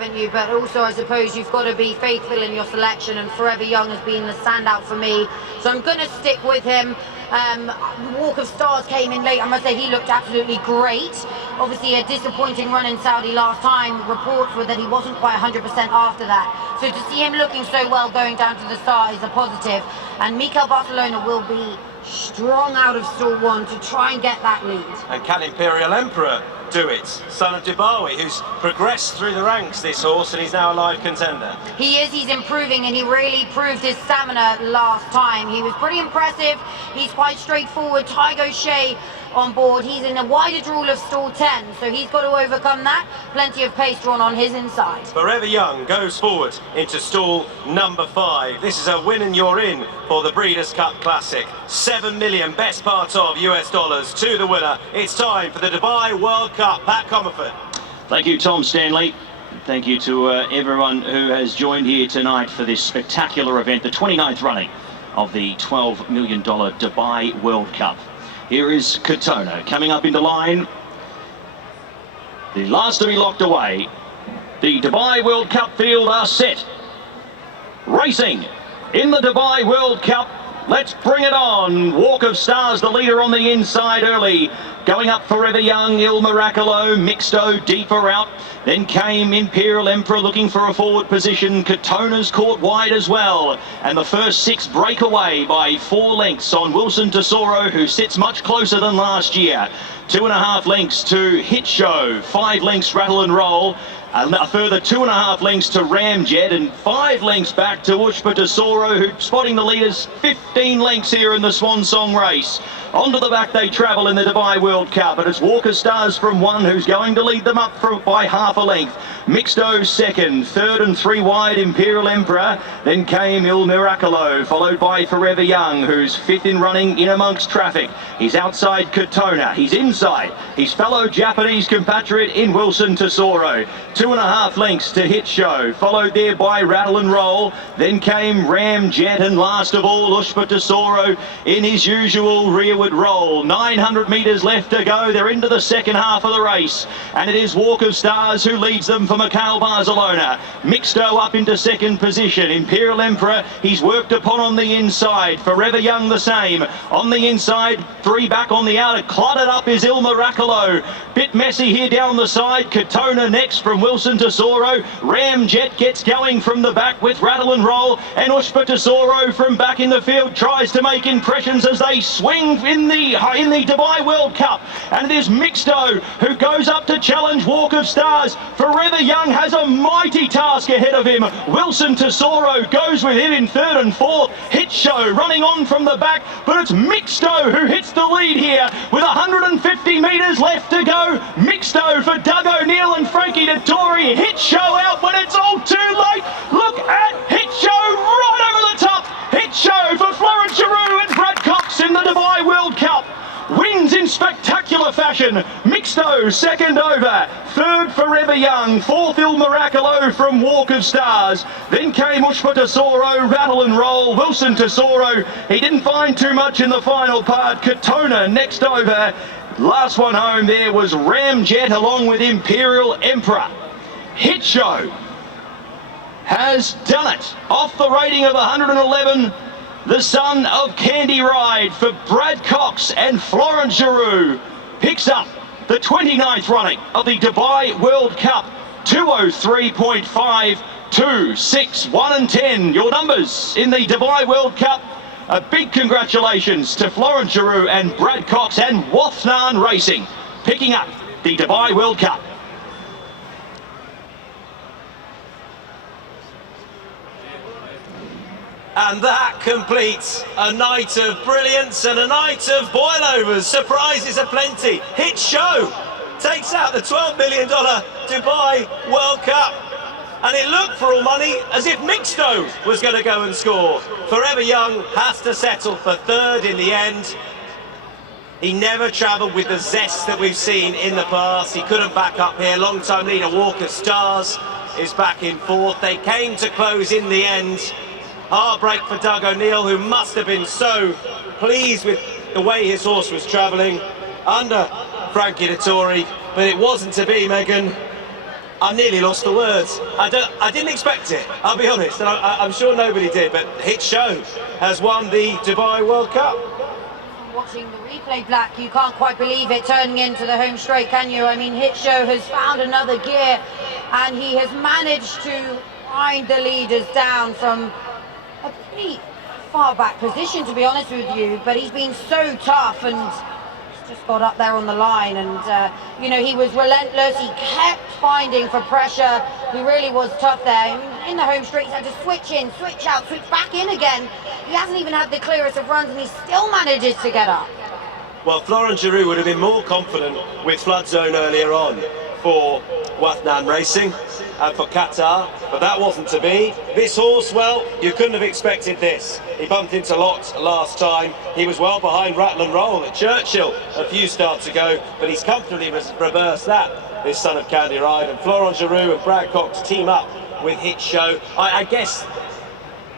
haven't you? But also, I suppose you've got to be faithful in your selection, and Forever Young has been the standout for me. So I'm going to stick with him. Walk of Stars came in late. I must say he looked absolutely great. Obviously a disappointing run in Saudi last time. Reports were that he wasn't quite 100% after that. So to see him looking so well going down to the start is a positive. And Mikel Barcelona will be strong out of stall 1 to try and get that lead. And can Imperial Emperor do it? Son of Dubawi, who's progressed through the ranks, this horse, and he's now a live contender. He is, he's improving, and he really proved his stamina last time. He was pretty impressive. He's quite straightforward. Tygo Shea on board. He's in a wider rule of stall 10, so he's got to overcome that. Plenty of pace drawn on his inside. Forever Young goes forward into stall number 5. This is a win and you're in for the Breeders' Cup Classic. 7 million, best part of US dollars to the winner. It's time for the Dubai World Cup. Pat Comerford. Thank you, Tom Stanley. Thank you to everyone who has joined here tonight for this spectacular event, the 29th running of the $12 million Dubai World Cup. Here is Katona coming up into line. The last to be locked away. The Dubai World Cup field are set. Racing in the Dubai World Cup. Let's bring it on. Walk of Stars, the leader on the inside early. Going up Forever Young, Il Miracolo, Mixto deeper out. Then came Imperial Emperor looking for a forward position. Katona's caught wide as well. And the first 6 break away by 4 lengths on Wilson Tesoro, who sits much closer than last year. 2.5 lengths to Hit Show, 5 lengths Rattle and Roll. A further 2.5 lengths to Ramjet and 5 lengths back to Ushpa Tesoro, who's spotting the leaders 15 lengths here in the Swan Song race. Onto the back they travel in the Dubai World Cup, but it's Walk of Stars from 1 who's going to lead them up by half a length. Mixto second, 3rd and 3 wide Imperial Emperor. Then came Il Miracolo, followed by Forever Young, who's 5th in running in amongst traffic. He's outside Katona, he's inside his fellow Japanese compatriot in Wilson Tesoro. 2.5 lengths to Hit Show, followed there by Rattle and Roll. Then came Ramjet, and last of all Ushpa Tesoro in his usual rearward roll. 900 metres left to go. They're into the second half of the race, and it is Walk of Stars who leads them for Mikel Barcelona. Mixto up into second position. Imperial Emperor, he's worked upon on the inside. Forever Young the same. On the inside, 3 back on the outer. Clotted up is Il Miracolo. Bit messy here down the side. Katona next from Wilson Tesoro. Ramjet gets going from the back with Rattle and Roll. And Ushpa Tesoro from back in the field tries to make impressions as they swing in the Dubai World Cup. And it is Mixto who goes up to challenge Walk of Stars. Forever Young has a mighty task ahead of him. Wilson Tesoro goes with him in 3rd and 4th. Hit Show running on from the back, but it's Mixto who hits the lead here with 150 metres left to go. Mixto for Doug O'Neill and Frankie Dettori. Hit Show out when it's all too late. Look at Hit Show right over the top. Hit Show for Florence Giroux and Brad Cox in the Dubai World Cup. Wins in spectacular fashion. Mixto second over. 3rd Forever Young. 4th Il Miracolo from Walk of Stars. Then came Ushpa Tesoro, Rattle and Roll. Wilson Tesoro, he didn't find too much in the final part. Katona next over. Last one home there was Ramjet along with Imperial Emperor. Hit Show has done it. Off the rating of 111. The son of Candy Ride for Brad Cox and Florence Giroux picks up the 29th running of the Dubai World Cup. 203.5, 2, 6, 1 and 10. Your numbers in the Dubai World Cup. A big congratulations to Florence Giroux and Brad Cox and Wathnan Racing picking up the Dubai World Cup. And that completes a night of brilliance and a night of boilovers. Surprises aplenty. Hit Show takes out the $12 million Dubai World Cup. And it looked for all money as if Mixto was going to go and score. Forever Young has to settle for 3rd in the end. He never travelled with the zest that we've seen in the past. He couldn't back up here. Long-time leader Walk of Stars is back in 4th. They came to close in the end. Heartbreak for Doug O'Neill, who must have been so pleased with the way his horse was travelling under Frankie Dettori, but it wasn't to be, Megan. I nearly lost the words. I didn't expect it, I'll be honest, and I'm sure nobody did, but Hit Show has won the Dubai World Cup. Watching the replay, Black, you can't quite believe it turning into the home straight, can you? I mean, Hit Show has found another gear, and he has managed to grind the leaders down from a pretty far back position, to be honest with you, but he's been so tough and just got up there on the line, and you know, he was relentless. He kept finding for pressure. He really was tough there. I mean, in the home straight, he's had to switch in, switch out, switch back in again. He hasn't even had the clearest of runs, and he still manages to get up. Well, Florent Geroux would have been more confident with Flood Zone earlier on for Wathnan Racing and for Qatar, but that wasn't to be. This horse, well, you couldn't have expected this. He bumped into Lot last time. He was well behind Rattle and Roll at Churchill a few starts ago, but he's comfortably reversed that, this son of Candy Ride. And Florent Geroux and Brad Cox team up with Hit Show. I guess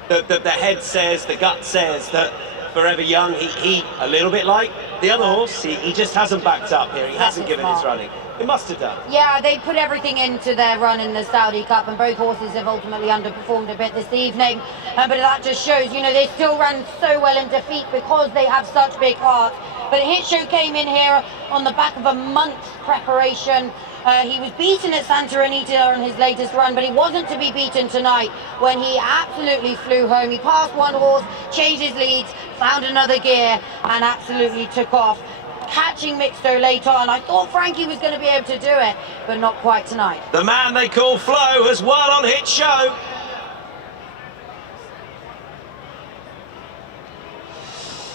the head says, the gut says that Forever Young, he a little bit like the other horse, he just hasn't backed up here. He hasn't given his running. It must have done. Yeah, they put everything into their run in the Saudi Cup, and both horses have ultimately underperformed a bit this evening. But that just shows, you know, they still ran so well in defeat because they have such big hearts. But Hit Show came in here on the back of a month's preparation. He was beaten at Santa Anita on his latest run, but he wasn't to be beaten tonight when he absolutely flew home. He passed one horse, changed his leads, found another gear, and absolutely took off, catching Mixto late on. I thought Frankie was going to be able to do it, but not quite tonight. The man they call Flo has won on Hit Show.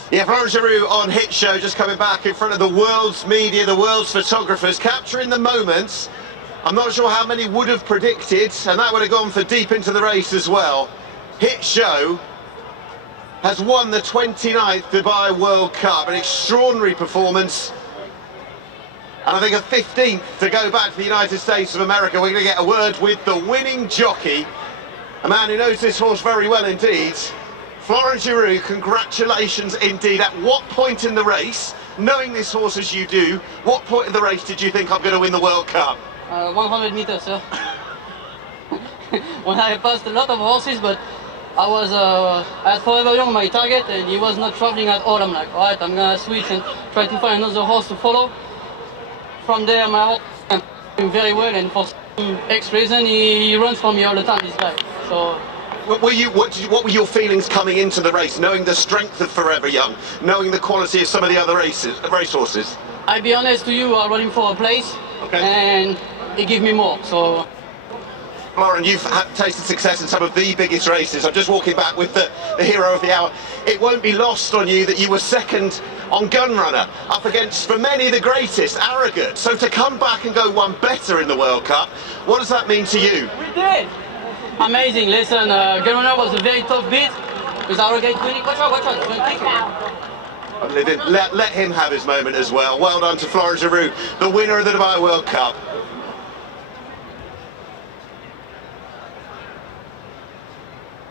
Yeah, Florent Geroux on Hit Show, just coming back in front of the world's media, the world's photographers, capturing the moments. I'm not sure how many would have predicted, and that would have gone for deep into the race as well. Hit Show has won the 29th Dubai World Cup, an extraordinary performance. And I think a 15th to go back to the United States of America. We're going to get a word with the winning jockey, a man who knows this horse very well indeed. Florent Geroux, congratulations indeed. At what point in the race, knowing this horse as you do, what point in the race did you think I'm going to win the World Cup? 100 meters, sir. When I passed a lot of horses, but I had Forever Young my target, and he was not traveling at all. I'm like, all right, I'm gonna switch and try to find another horse to follow. From there, my horse is doing very well, and for some X reason, he runs for me all the time, this guy. So. What were your feelings coming into the race, knowing the strength of Forever Young, knowing the quality of some of the other racehorses? I'll be honest to you, I'm running for a place, okay, and he gave me more. So. Lauren, you've tasted success in some of the biggest races. I'm just walking back with the hero of the hour. It won't be lost on you that you were second on Gunrunner, up against, for many, the greatest, Arrogant. So to come back and go one better in the World Cup, what does that mean to you? We did! Amazing, listen, Gunrunner was a very tough beat, with Arrogant winning. Watch out, thank you. Let him have his moment as well. Well done to Florent Geroux, the winner of the Dubai World Cup.